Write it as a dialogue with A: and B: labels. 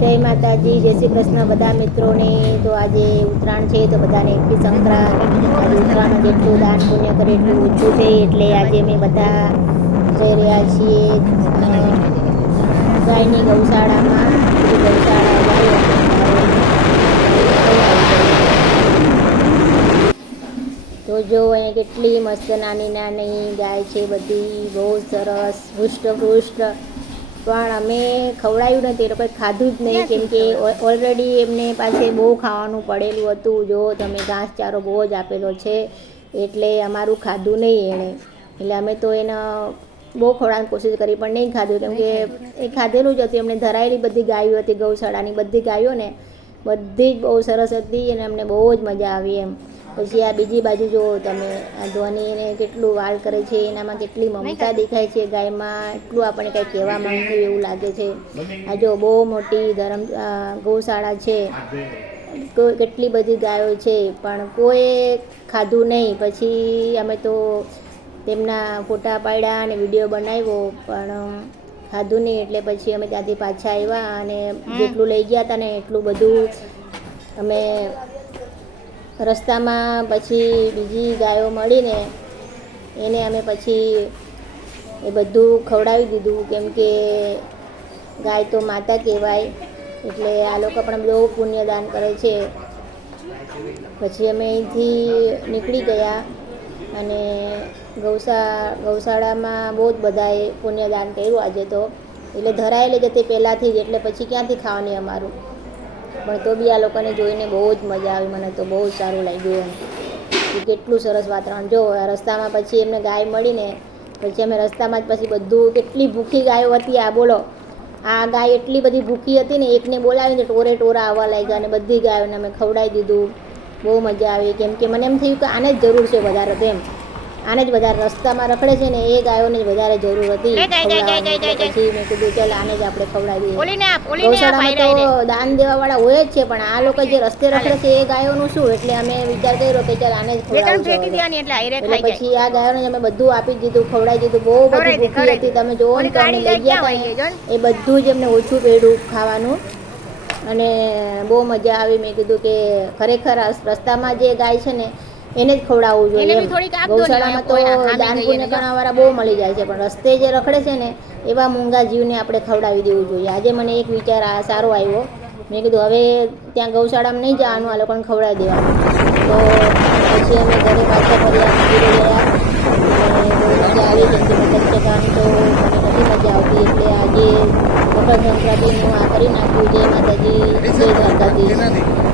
A: જય માતાજી, જય શ્રી કૃષ્ણ. બધા મિત્રોને તો આજે ઉત્તરાયણ છે, તો બધાને એટલી સંક્રાંત. ઉત્તરાયણ જેટલું દાન પુણ્ય કરે એટલું ઓછું છે, એટલે આજે અમે બધા જઈ રહ્યા છીએ ગાયની ગૌશાળામાં. ગૌશાળા ગાય તો જો અહીંયા કેટલી મસ્ત નાની નાની ગાય છે, બધી બહુ સરસ, હૃષ્ટપૃષ્ટ. પણ અમે ખવડાયું નથી એ લોકોએ ખાધું જ નહીં. કેમ કે ઓલરેડી એમને પાસે બહુ ખાવાનું પડેલું હતું. જો તમે ઘાસચારો બહુ જ આપેલો છે એટલે અમારું ખાધું નહીં એણે. એટલે અમે તો એને બહુ ખવડાવવાની કોશિશ કરી પણ નહીં ખાધું. કેમ કે એ ખાધેલું જ હતું. એમને ધરાયેલી બધી ગાયો હતી ગૌશાળાની બધી ગાયો ને બધી જ બહુ સરસ હતી અને અમને બહુ જ મજા આવી એમ. પછી આ બીજી બાજુ જુઓ તમે આ ધ્વનિને કેટલું વાળ કરે છે એનામાં કેટલી મમતા દેખાય છે ગાયમાં એટલું આપણે કંઈ કહેવા માંગતું એવું લાગે છે. આ જો બહુ મોટી ધરમ ગૌશાળા છે. કોઈ કેટલી બધી ગાયો છે પણ કોઈ ખાધું નહીં. પછી અમે તો તેમના ફોટા પાડ્યા અને વીડિયો બનાવ્યો પણ ખાધું નહીં. એટલે પછી અમે ત્યાંથી પાછા આવ્યા અને જેટલું લઈ ગયા હતા ને એટલું બધું અમે રસ્તામાં પછી બીજી ગાયો મળીને એને અમે પછી એ બધું ખવડાવી દીધું. કેમ કે ગાય તો માતા કહેવાય, એટલે આ લોકો પણ બહુ પુણ્યદાન કરે છે. પછી અમે અહીંથી નીકળી ગયા અને ગૌશા ગૌશાળામાં બહુ જ બધાએ પુણ્યદાન કર્યું આજે તો. એટલે ધરાયેલી જ હતી પહેલાંથી જ, એટલે પછી ક્યાંથી ખાવાની અમારું? પણ તો બી આ લોકોને જોઈને બહુ જ મજા આવી. મને તો બહુ જ સારું લાગ્યું એમ. કેટલું સરસ વાતાવરણ. જો રસ્તામાં પછી એમને ગાય મળીને, પછી અમે રસ્તામાં જ પછી બધું કેટલી ભૂખી ગાયો હતી, આ બોલો. આ ગાય એટલી બધી ભૂખી હતી ને, એકને બોલાવીને ટોરે ટોરા આવવા લાગ્યા અને બધી ગાયોને અમે ખવડાવી દીધું. બહુ મજા આવી. કેમ કે મને એમ થયું કે આને જ જરૂર છે વધારે તો એમ. આને જ વધારે રસ્તામાં રખડે છે ને એ ગાયોને જ વધારે જરૂર હતી. પછી મેં કીધું ચાલ આને જ આપણે ખવડાવી
B: આપ
A: ગૌશાળામાં તો દાન દેવા વાળા હોય જ છે પણ આ લોકો જે રસ્તે રખડે છે એ ગાયોનું શું? એટલે અમે વિચાર કર્યો કે ચાલ આને જ
B: જાય.
A: પછી આ ગાયોને અમે બધું આપી દીધું ખવડાવી દીધું બહુ બધી
B: ખવડાવી
A: ભૂખી હતી. તમે જોવો ને તો લઈ ગયા એ બધું જ એમને ઓછું પેડું ખાવાનું. અને બહુ મજા આવી. મેં કીધું કે ખરેખર રસ્તામાં જે ગાય છે ને એને જ ખવડાવવું જોઈએ ગૌશાળામાં તો દાન પુણ્ય કરવાવાળા બહુ મળી જાય છે પણ રસ્તે જે રખડે છે ને એવા મૂંગા જીવને આપણે ખવડાવી દેવું જોઈએ. આજે મને એક વિચાર આ સારો આવ્યો. મેં કીધું હવે ત્યાં ગૌશાળામાં નહીં જવાનું આ લોકોને ખવડાવી દેવાનું. તો પછી અમે ઘરે પાછા ફર્યા મંદિરે ગયા. મજા આવી કેમ કે ચટાણી તો મને નથી મજા આવતી. એટલે આજે મકર સંક્રાંતિનું આ કરી નાખ્યું જે માતાજી જય દ્વારકાધીશ.